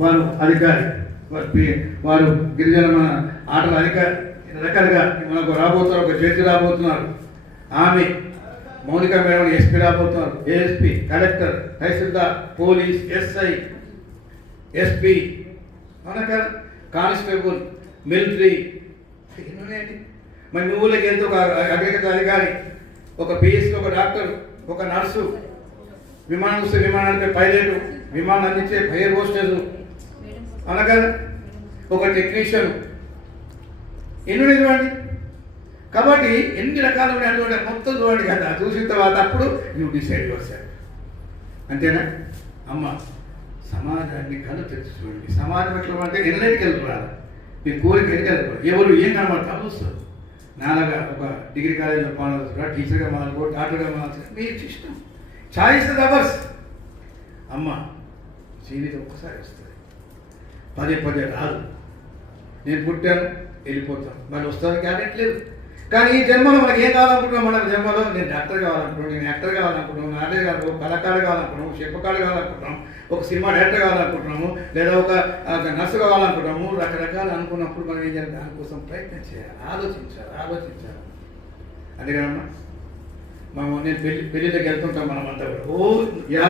వారు అధికారి, వారు గిరిజన మన ఆటల అధికారి, రకాలుగా మనకు రాబోతున్నారు. ఒక జడ్జి రాబోతున్నారు, ఆమె మౌనిక మేడం ఎస్పీ రాబోతున్నారు, ఏఎస్పీ, కలెక్టర్, తహసీల్దార్, పోలీస్, ఎస్ఐ, ఎస్పీ, మనక కానిస్టేబుల్, మిలిటరీ, ఎన్నున్నాయండి. మరి మీ ఊళ్ళకి వెళ్తే ఒక అగ్రికల్చర్ అధికారి, ఒక పిఎస్సీ, ఒక డాక్టర్, ఒక నర్సు, విమానం వస్తే విమానానికి పైలట్, విమానం అందించే ఎయిర్ హోస్టెస్, అనగా ఒక టెక్నీషియన్, ఎన్ని చూడండి. కాబట్టి ఎన్ని రకాలు ఉన్నటువంటి మొత్తం చూడండి కదా. చూసిన తర్వాత అప్పుడు యూ డిసైడ్ యువర్ సెల్ఫ్. అంతేనా అమ్మ? సమాజాన్ని కళ్ళు తెచ్చి చూడండి. సమాజం ఎట్లా అంటే ఎన్నటికి వెళ్తున్నారు, మీ కోరిక ఎన్నికెళ్ళిపోరు, ఎవరు ఏం కనబడతారు వస్తారు. నాన్నగా ఒక డిగ్రీ కాలేజీలో మాట్లాడుతున్నా, టీచర్గా మాట్లాడుకో, డాక్టర్గా మాట్లాడుతున్నా, మీరు ఇష్టం. Choice hours. అమ్మ జీవితం ఒక్కసారి వస్తుంది, పదే పదే రాదు. నేను పుట్టాను, వెళ్ళిపోతాను, మళ్ళీ వస్తాను గ్యారెంటీ లేదు. కానీ ఈ జన్మలో మనకి ఏం కావాలనుకుంటున్నాం? మన జన్మలో నేను డాక్టర్ కావాలనుకుంటున్నాను, నేను యాక్టర్ కావాలనుకుంటున్నాను, నాటక కావాలి, కళాకారుడు కావాలనుకుంటున్నాము, శిల్పకారుడు కావాలనుకుంటున్నాము, ఒక సినిమా డైరెక్టర్ కావాలనుకుంటున్నాము, లేదా ఒక నర్సు కావాలనుకుంటున్నాము. రకరకాలు అనుకున్నప్పుడు మనం ఏం చేయాలి? దానికోసం ప్రయత్నం చేయాలి, ఆలోచించాలి. అందుకనమ్మా నేను పెళ్ళిళ్ళకి వెళ్తుంటాం, మనం అంతా కూడా